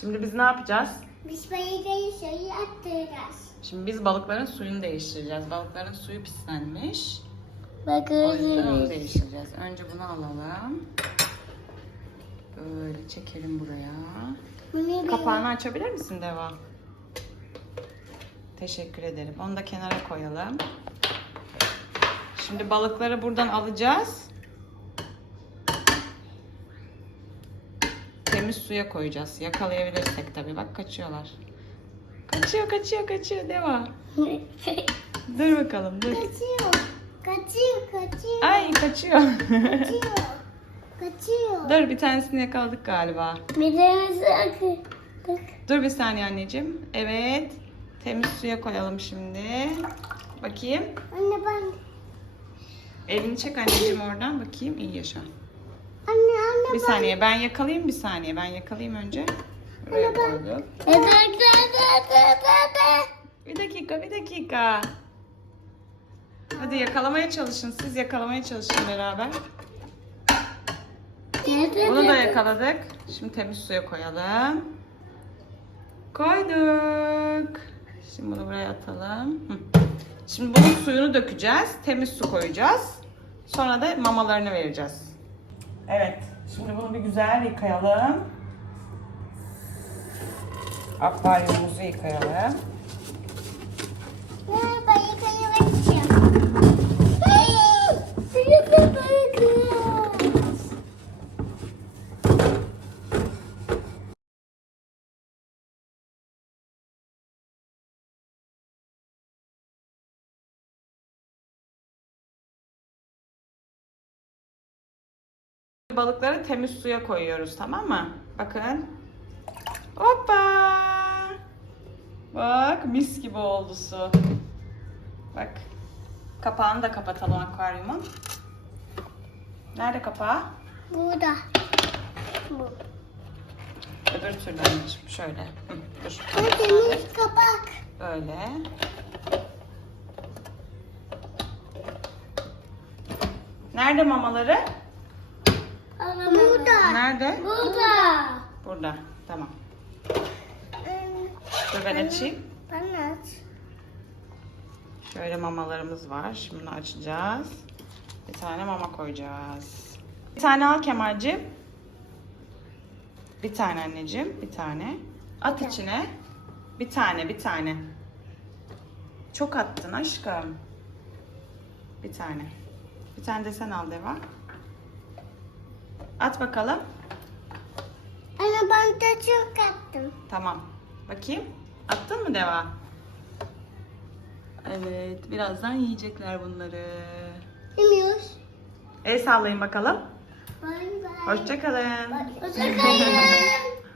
Şimdi biz ne yapacağız? Biz balıkları suyu attıracağız. Şimdi biz balıkların suyunu değiştireceğiz. Balıkların suyu pislenmiş. O yüzden onu değiştireceğiz. Önce bunu alalım. Böyle çekelim buraya. Bunu bir- Kapağını açabilir misin Deva? Teşekkür ederim. Onu da kenara koyalım. Şimdi balıkları buradan alacağız. Temiz suya koyacağız. Yakalayabilirsek tabii. Bak kaçıyorlar. Kaçıyor, kaçıyor, kaçıyor. Deva. Dur bakalım, dur. Kaçıyor. Kaçıyor, kaçıyor. Ay kaçıyor. Kaçıyor. Kaçıyor. dur bir tanesini yakaladık galiba. Midemizi akı. Bak. Dur bir saniye anneciğim. Evet. Temiz suya koyalım şimdi. Bakayım. Anne ben. Elini çek anneciğim oradan. Bakayım iyi yaşa. Anne anne Bir saniye ben yakalayayım bir saniye. Ben yakalayayım önce. Buraya da. Bir dakika bir dakika. Hadi yakalamaya çalışın. Siz yakalamaya çalışın beraber. Bunu da yakaladık. Şimdi temiz suya koyalım. Koyduk. Şimdi bunu buraya atalım. Şimdi bunun suyunu dökeceğiz. Temiz su koyacağız. Sonra da mamalarını vereceğiz. Evet. Şimdi bunu bir güzel yıkayalım. Akvaryumumuzu yıkayalım. Balıkları temiz suya koyuyoruz tamam mı? Bakın. Hoppa. Bak mis gibi oldu su. Bak. Kapağını da kapatalım akvaryumun. Nerede kapağı? Burada. Bu. Öbür türlü anneciğim. Şöyle. Hı, dur. Bu temiz kapak. Böyle. Nerede mamaları? Nerede? Burada. Burada. Tamam. Ee, Dur ben açayım. Ben aç. Şöyle mamalarımız var. Şimdi açacağız. Bir tane mama koyacağız. Bir tane al Kemal'cim. Bir tane anneciğim. Bir tane. At içine. Bir tane, bir tane. Çok attın aşkım. Bir tane. Bir tane de sen al Deva. At bakalım. Anne ben de çok attım. Tamam. Bakayım. Attın mı Deva? Evet. Birazdan yiyecekler bunları. Yemiyoruz. El sallayın bakalım. Bay bay. Hoşçakalın. Hoşçakalın.